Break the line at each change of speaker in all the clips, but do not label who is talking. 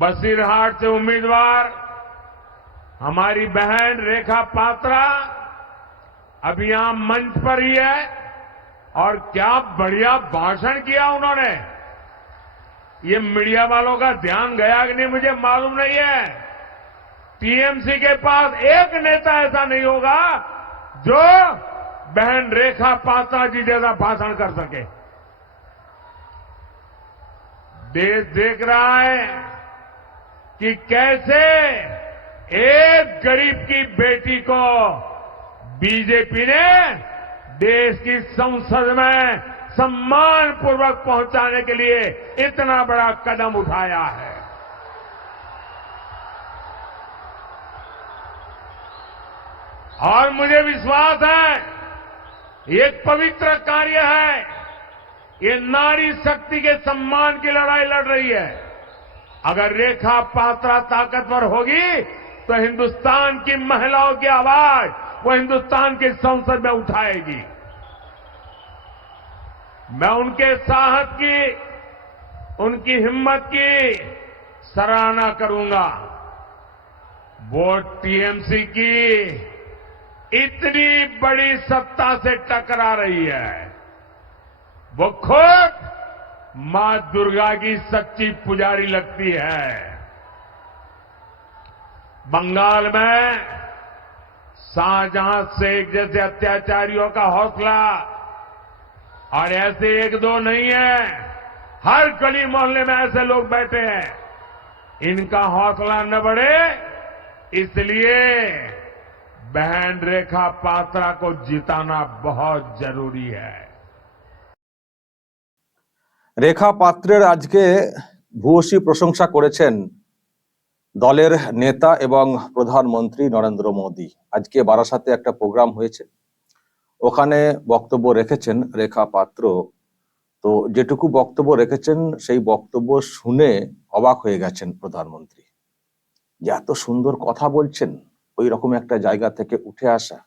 बसीरहाट से उम्मीदवार, हमारी बहन रेखा पात्रा अभी यहाँ मंच पर ही है, और क्या बढ़िया भाषण किया उन्होंने। ये मीडिया वालों का ध्यान गया कि नहीं, मुझे मालूम नहीं है। टीएमसी के पास एक नेता ऐसा नहीं होगा जो बहन रेखा पात्रा जी जैसा भाषण कर सके। देश देख रहा है कि कैसे एक गरीब की बेटी को बीजेपी ने देश की संसद में सम्मान पूर्वक पहुँचाने के लिए इतना बड़ा कदम उठाया है। और मुझे विश्वास है, ये पवित्र कार्य है, ये नारी शक्ति के सम्मान की लड़ाई लड़ रही है। अगर रेखा पात्रा ताकतवर होगी तो हिंदुस्तान की महिलाओं की आवाज़ वो हिंदुस्तान की संसद में उठाएगी। मैं उनके साहस की, उनकी हिम्मत की सराहना करूँगा। वोट टीएमसी की इतनी बड़ी सत्ता से टकरा रही है। वो खुद माँ दुर्गा की सच्ची पुजारी लगती है। बंगाल में शाहजहां शेख जैसे अत्याचारियों का हौसला और ऐसे एक दो नहीं है, हर गली मोहल्ले में ऐसे लोग बैठे हैं। इनका हौसला न बढ़े, इसलिए बहन रेखा पात्रा को जिताना बहुत ज़रूरी है।
রেখা পাত্রের আজকে ভূয়সী প্রশংসা করেছেন দলের নেতা এবং প্রধানমন্ত্রী নরেন্দ্র মোদী। আজকে বারাসাতে একটা প্রোগ্রাম হয়েছে। ওখানে বক্তব্য রেখেছেন রেখা পাত্র। তো যেটুকু বক্তব্য রেখেছেন, সেই বক্তব্য শুনে অবাক হয়ে গেছেন প্রধানমন্ত্রী। যে এত সুন্দর কথা বলছেন ওই রকম একটা জায়গা থেকে উঠে আসা।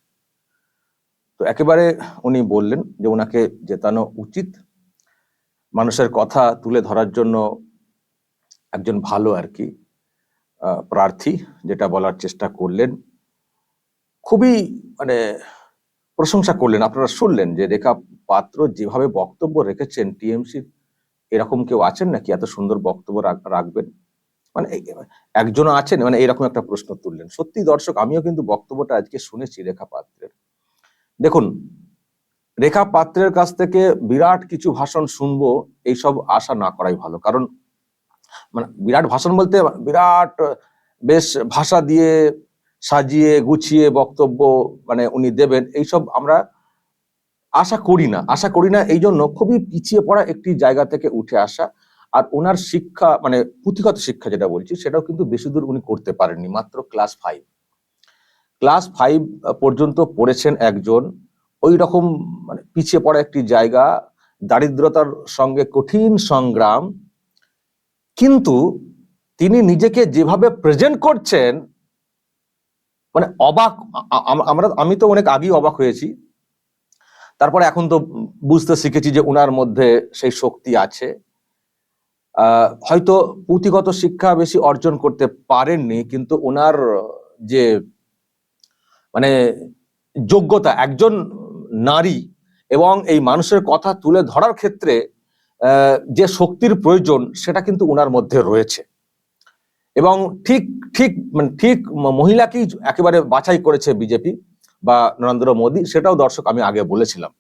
তো একেবারে উনি বললেন যে ওনাকে জেতানো উচিত। মানুষের কথা তুলে ধরার জন্য একজন ভালো আর কি প্রার্থী যেটা বলার চেষ্টা করলেন। খুবই মানে প্রশংসা করলেন। আপনারা শুনলেন যে রেখা পাত্র যেভাবে বক্তব্য রেখেছেন, টিএমসির এরকম কেউ আছেন নাকি? এত সুন্দর বক্তব্য রাখবেন? মানে একজন আছেন? মানে এরকম একটা প্রশ্ন তুললেন। সত্যি দর্শক, আমিও কিন্তু বক্তব্যটা আজকে শুনেছি রেখা পাত্রের। দেখুন রেখা পাত্রের কাছ থেকে বিরাট কিছু ভাষণ শুনব, এইসব আশা না করাই ভালো। কারণ মানে বিরাট ভাষণ বলতে বিরাট বেশ ভাষা দিয়ে সাজিয়ে, গুছিয়ে বক্তব্য মানে উনি দেবেন, এইসব আমরা আশা করি না। আশা করি না এই জন্য খুবই পিছিয়ে পড়া একটি জায়গা থেকে উঠে আসা। আর ওনার শিক্ষা মানে পুঁথিগত শিক্ষা যেটা বলছি, সেটাও কিন্তু বেশি দূর উনি করতে পারেননি, মাত্র ক্লাস ফাইভ ক্লাস ফাইভ পর্যন্ত পড়েছেন একজন। ওই রকম মানে পিছিয়ে পড়া একটি জায়গা, দারিদ্রতার সঙ্গে কঠিন সংগ্রাম। কিন্তু তিনি নিজেকে যেভাবে প্রেজেন্ট করছেন মানে অবাক আমরা আমি তো অনেক আগেই অবাক হয়েছি। তারপরে এখন তো বুঝতে শিখেছি যে ওনার মধ্যে সেই শক্তি আছে। হয়তো পুঁথিগত শিক্ষা বেশি অর্জন করতে পারেননি, কিন্তু ওনার যে মানে যোগ্যতা, একজন নারী এবং এই মানুষের কথা তুলে ধরার ক্ষেত্রে যে শক্তির প্রয়োজন সেটা কিন্তু ওনার মধ্যে রয়েছে। এবং ঠিক ঠিক মানে ঠিক মহিলাকেই একেবারে বাছাই করেছে বিজেপি বা নরেন্দ্র মোদী, সেটাও দর্শক আমি আগে বলেছিলাম।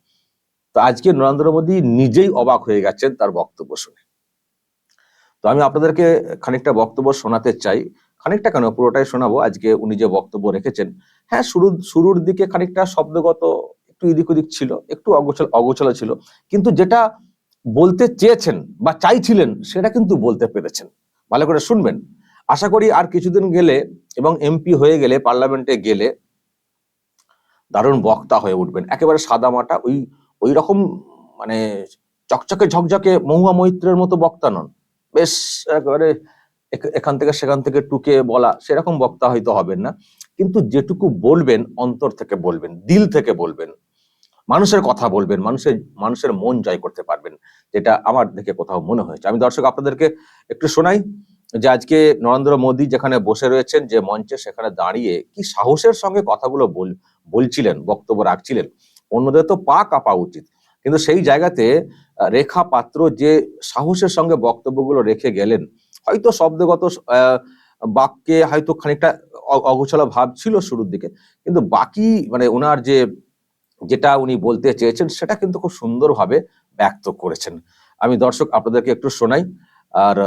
তো আজকে নরেন্দ্র মোদী নিজেই অবাক হয়ে গেছেন তার বক্তব্য শুনে। তো আমি আপনাদেরকে খানিকটা বক্তব্য শোনাতে চাই। খানিকটা কেন? পুরোটাই শোনাবো। আজকে উনি যে বক্তব্য রেখেছেন হ্যাঁ শুরু, শুরুর দিকে খানিকটা শব্দগত একটু এদিক ওদিক ছিল, একটু অগোছল, অগোছলা ছিল। কিন্তু যেটা বলতে চেয়েছেন বা চাইছিলেন, সেটা কিন্তু বলতে পেরেছেন। ভালো করে শুনবেন। আশা করি আর কিছুদিন গেলে এবং এমপি হয়ে গেলে পার্লামেন্টে গেলে দারুণ বক্তা হয়ে উঠবেন। একেবারে সাদা মাটা, ওই ওই রকম মানে চকচকে, ঝকঝকে, মহুয়া মৈত্রের মতো বক্তা নন। বেশ একেবারে এখান থেকে সেখান থেকে টুকে বলা, সেরকম বক্তা হয়তো হবেন না। কিন্তু যেটুকু বলবেন, অন্তর থেকে বলবেন, দিল থেকে বলবেন। মানুষের কথা বলবেন, মানুষের মানুষের মন জয় করতে পারবেন, যেটা আমার দেখে কোথাও মনে হয়েছে। আমি দর্শক আপনাদেরকে একটু শোনাই যে আজকে নরেন্দ্র মোদী যেখানে বসে রয়েছেন, যে মঞ্চে সেখানে দাঁড়িয়ে কি সাহসের সঙ্গে কথাগুলো বল, বলছিলেন, বক্তব্য রাখছিলেন, অন্যদের তো পা কাঁপা উচিত। কিন্তু সেই জায়গাতে রেখা পাত্র যে সাহসের সঙ্গে বক্তব্যগুলো রেখে গেলেন, হয়তো শব্দগত বাক্যে হয়তো খানিকটা অগোছালো ভাব ছিল শুরুর দিকে, কিন্তু বাকি মানে ওনার যে যেটা উনি বলতে চেয়েছেন, সেটা কিন্তু খুব সুন্দরভাবে ব্যক্ত করেছেন। আমি দর্শক আপনাদেরকে একটু শোনাই, আর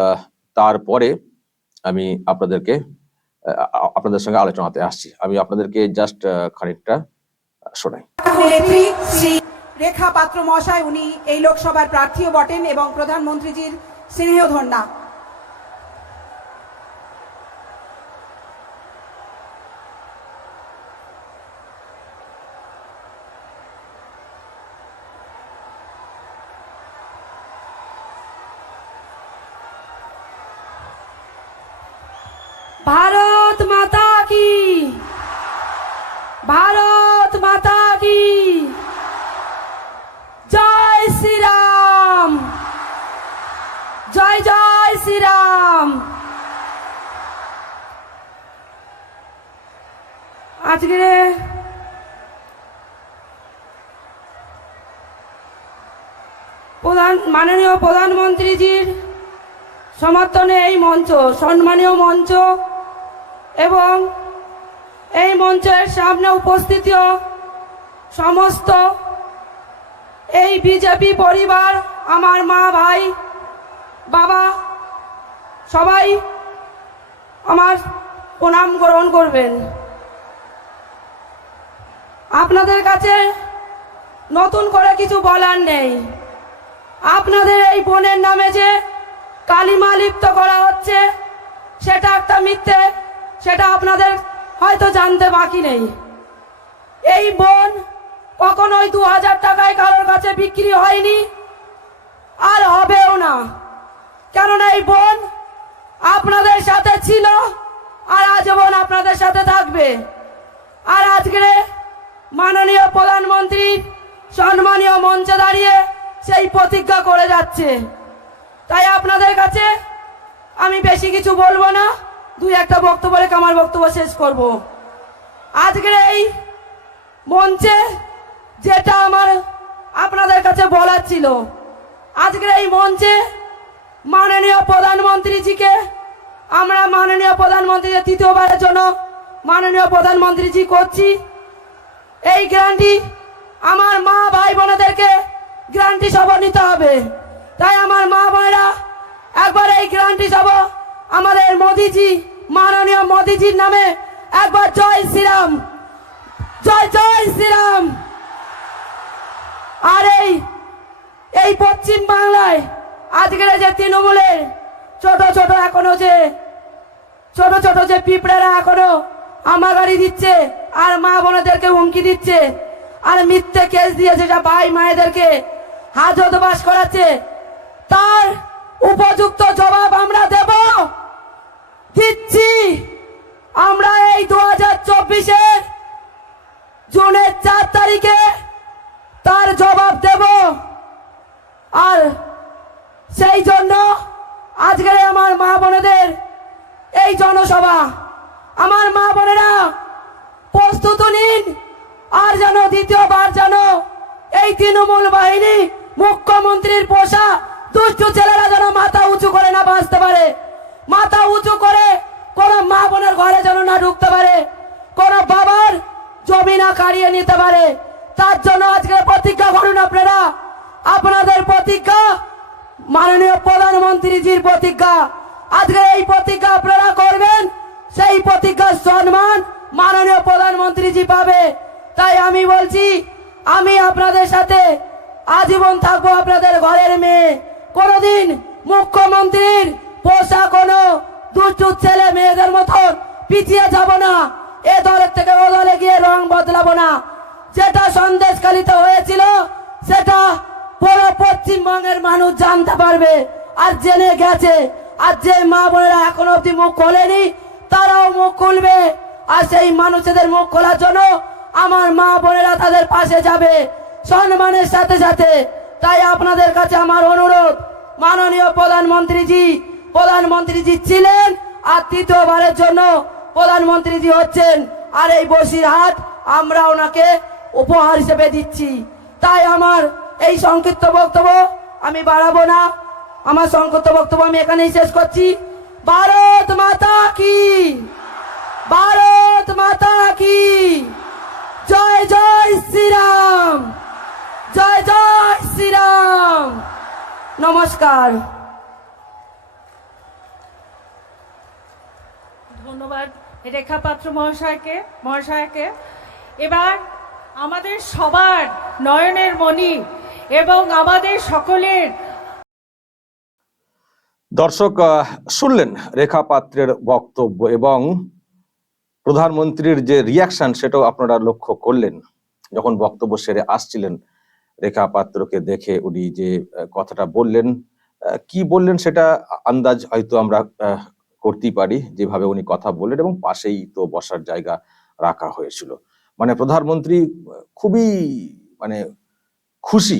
তারপরে আমি আপনাদেরকে আপনাদের সঙ্গে আলোচনাতে আসছি। আমি আপনাদেরকে জাস্ট খানিকটা শোনাই।
রেখা পাত্র মহাশয় উনি এই লোকসভার প্রার্থীও বটেন এবং প্রধানমন্ত্রীজির স্নেহধন্যা
আজকে প্রধান, মাননীয় প্রধানমন্ত্রীজির সমর্থনে এই মঞ্চ, সম্মানীয় মঞ্চ এবং এই মঞ্চের সামনে উপস্থিত সমস্ত এই বিজেপি পরিবার, আমার মা, ভাই, বাবা, সবাই আমার প্রণাম গ্রহণ করবেন। আপনাদের কাছে নতুন করে কিছু বলার নেই। আপনাদের এই বোনের নামে যে কালিমা লিপ্ত করা হচ্ছে, সেটা একটা মিথ্যে, সেটা আপনাদের হয়তো জানতে বাকি নেই। এই বোন কখনোই দু হাজার টাকায় কারোর কাছে বিক্রি হয়নি, আর হবেও না। কেননা এই বোন আপনাদের সাথে ছিল, আর আজীবন আপনাদের সাথে থাকবে। আর আজকে মাননীয় প্রধানমন্ত্রী সম্মানীয় মঞ্চে দাঁড়িয়ে সেই প্রতিজ্ঞা করে যাচ্ছে। তাই আপনাদের কাছে আমি বেশি কিছু বলব না। দুই একটা বক্তব্য রেখে আমার বক্তব্য শেষ করব। আজকের এই মঞ্চে যেটা আমার আপনাদের কাছে বলার ছিল, আজকের এই মঞ্চে মাননীয় প্রধানমন্ত্রীজিকে আমরা মাননীয় প্রধানমন্ত্রীকে তৃতীয়বারের জন্য মাননীয় প্রধানমন্ত্রীজি করছি। এই গ্যারান্টি আমার মা ভাই বোনেদেরকে গ্যারান্টি সব নিতে হবে। তাই আমার মা বোনেরা, একবার এই গ্যারান্টি সব আমাদের মোদিজি, মাননীয় মোদিজির নামে একবার জয় শ্রীরাম, জয় জয় শ্রীরাম। আর এই এই পশ্চিম বাংলায় আজকের যে তৃণমূলের ছোট ছোট এখনও যে, ছোট ছোট যে পিঁপড়েরা এখনও আমাগাড়ি দিচ্ছে, আর মা বোনেদেরকে হুমকি দিচ্ছে, আর মিথ্যে কেস দিয়ে যেটা ভাই মায়েদেরকে হাজত বাস করাচ্ছে। তার উপযুক্ত জবাব আমরা দেব। দিচ্ছি। আমরা এই দু হাজার চব্বিশের জুনের চার তারিখে তার জবাব দেব। আর সেই জন্য আজকের আমার মা বোনেদের এই জনসভা আমার মা বোনেরা, প্রস্তুত নিন। আর যেন দ্বিতীয়বার যেন এই তৃণমূল বাহিনী মুখ্যমন্ত্রীর পোষা দুষ্টু ছেলেরা যেন মাথা উঁচু করে না বাঁচতে পারে। মাথা উঁচু করে কোন মা বোনের ঘরে যেন না ঢুকতে পারে। কোন বাবার জমি না কাড়িয়ে নিতে পারে। তার জন্য আজকে প্রতিজ্ঞা করুন আপনারা। আপনাদের প্রতিজ্ঞা, মাননীয় প্রধানমন্ত্রীজির প্রতিজ্ঞা। আজকে এই প্রতিজ্ঞা আপনারা করবেন। সেই প্রতিজ্ঞার সম্মান মাননীয় প্রধানমন্ত্রীজি পাবে। তাই আমি বলছি, আমি আপনাদের সাথে আজীবন থাকব আপনাদের ঘরের মেয়ে। কোনোদিন মুখ্যমন্ত্রীর পোষা কোনো দুষ্টু ছেলে মেয়েদের মতন পিছিয়ে যাব না। এ দলের থেকে ও দলে গিয়ে রং বদলাবো না। যেটা সন্দেশকালিতে হয়েছিল, সেটা পুরো পশ্চিমবঙ্গের মানুষ জানতে পারবে। আর জেনে গেছে, আর যে মা বোনেরা এখনও অব্দি মুখ খোলেনি তারাও মুখ খুলবে। আর সেই মানুষদের মুখ খোলার জন্য আমার মা বোনেরা তাদের পাশে যাবে। সম্মানের সাথে সাথে তাই আপনাদের কাছে আমার অনুরোধ, মাননীয় প্রধানমন্ত্রীজি প্রধানমন্ত্রীজি ছিলেন আর তৃতীয়বারের জন্য প্রধানমন্ত্রীজি হচ্ছেন। আর এই বসিরহাট আমরা ওনাকে উপহার হিসেবে দিচ্ছি। তাই আমার এই সংক্ষিপ্ত বক্তব্য আমি বাড়াবো না। আমার সংক্ষিপ্ত বক্তব্য আমি এখানেই শেষ করছি। ভারত মাতা কি? ভারত মাতা কি? জয় জয় শ্রীরাম। জয় জয় শ্রীরাম। নমস্কার।
ধন্যবাদ রেখা পাত্র মহাশয়কে মহাশয়কে। এবার আমাদের সবার নয়নের মণি এবং আমাদের সকলের
দর্শক শুনলেন রেখা পাত্রের বক্তব্য এবং প্রধানমন্ত্রীর যে রিয়াকশন সেটাও আপনারা লক্ষ্য করলেন। যখন বক্তব্য সেরে আসছিলেন রেখা পাত্রকে দেখে উনি যে কথাটা বললেন কি বললেন সেটা আন্দাজ হয়তো আমরা করতেই পারি, যেভাবে উনি কথা বললেন এবং পাশেই তো বসার জায়গা রাখা হয়েছিল। মানে প্রধানমন্ত্রী খুবই মানে খুশি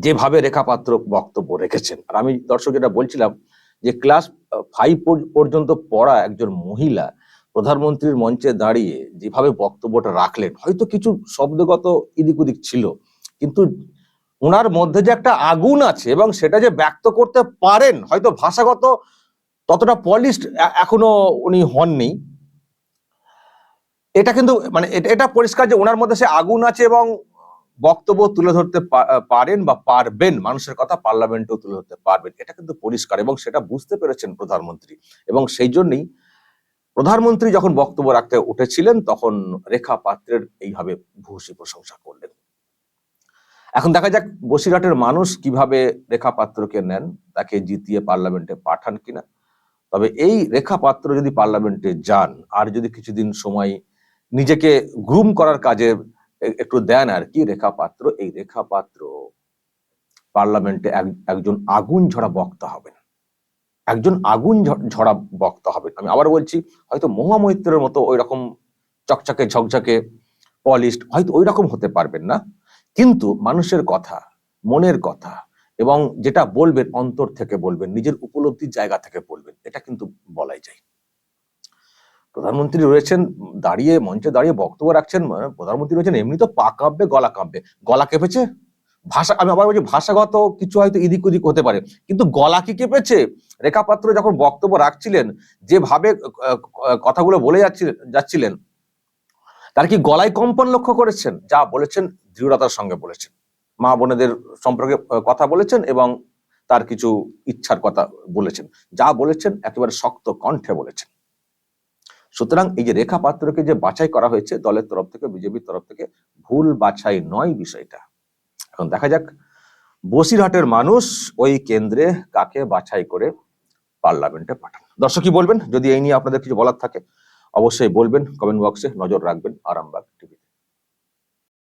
যেভাবে রেখাপাত্র বক্তব্য রেখেছেন। আর আমি দর্শক এটা বলছিলাম যে ক্লাস ফাইভ পর্যন্ত পড়া একজন মহিলা প্রধানমন্ত্রীর মঞ্চে দাঁড়িয়ে যেভাবে বক্তব্যটা রাখলেন, হয়তো কিছু শব্দগত ইদিক উদিক ছিল, কিন্তু ওনার মধ্যে যে একটা আগুন আছে এবং সেটা যে ব্যক্ত করতে পারেন, হয়তো ভাষাগত ততটা পলিশড এখনও উনি হননি। এটা কিন্তু মানে এটা- এটা পরিষ্কার যে ওনার মধ্যে সে আগুন আছে এবং বক্তব্য তুলে ধরতে পারেন বা পারবেন, মানুষের কথা পার্লামেন্টেও তুলে ধরতে পারবেন। এটা কিন্তু পরিষ্কার এবং সেটা বুঝতে পেরেছেন প্রধানমন্ত্রী। এবং সেই জন্যই প্রধানমন্ত্রী যখন বক্তব্য রাখতে উঠেছিলেন, তখন রেখা পাত্রের এইভাবে ভূয়সী প্রশংসা করলেন। এখন দেখা যাক বসিরহাটের মানুষ কীভাবে রেখা পাত্রকে নেন, তাকে জিতিয়ে পার্লামেন্টে পাঠান কিনা। তবে এই রেখা পাত্র যদি পার্লামেন্টে যান, আর যদি কিছুদিন সময় নিজেকে গ্রুম করার কাজে একটু দেন আর কি রেখা পাত্র এই রেখা পাত্র পার্লামেন্টে এক- একজন আগুন ঝরা বক্তা হবেন। একজন আগুন ঝরা বক্তা হবেন। আমি আবার বলছি, হয়তো মহামৈত্রের মতো ওই রকম চকচকে, ঝকঝকে পলিশড হয়তো ওই রকম হতে পারবেন না। কিন্তু মানুষের কথা, মনের কথা এবং যেটা বলবেন অন্তর থেকে বলবেন, নিজের উপলব্ধির জায়গা থেকে বলবেন, এটা কিন্তু বলাই যায়। প্রধানমন্ত্রী রয়েছেন, দাঁড়িয়ে, মঞ্চে দাঁড়িয়ে বক্তব্য রাখছেন মানে প্রধানমন্ত্রী রয়েছেন, এমনি তো পা কাঁপবে, গলা কাঁপবে। গলা কেঁপেছে? ভাষা, আমি আবার বলছি, ভাষাগত কিছু হয়তো ইদিক উদিক হতে পারে। কিন্তু গলা কি কেঁপেছে? রেখাপাত্র যখন বক্তব্য রাখছিলেন, যেভাবে কথাগুলো বলে যাচ্ছিলেন যাচ্ছিলেন, তার কি গলায় কম্পন লক্ষ্য করেছেন? যা বলেছেন, দৃঢ়তার সঙ্গে বলেছেন। মা বোনেদের সম্পর্কে কথা বলেছেন এবং তার কিছু ইচ্ছার কথা বলেছেন। যা বলেছেন, একেবারে শক্ত কণ্ঠে বলেছেন। সুতরাং এই যে রেখা পাত্রকে যে বাছাই করা হয়েছে দলের তরফ থেকে, বিজেপির তরফ থেকে, ভুল বাছাই নয় বিষয়টা। এখন দেখা যাক, বসিরহাটের মানুষ ওই কেন্দ্রে কাকে বাছাই করে পার্লামেন্টে পাঠান। দর্শক কি বলবেন? যদি এই নিয়ে আপনাদের কিছু বলার থাকে, অবশ্যই বলবেন, কমেন্ট বক্সে নজর রাখবেন, আরামবাগ টিভি।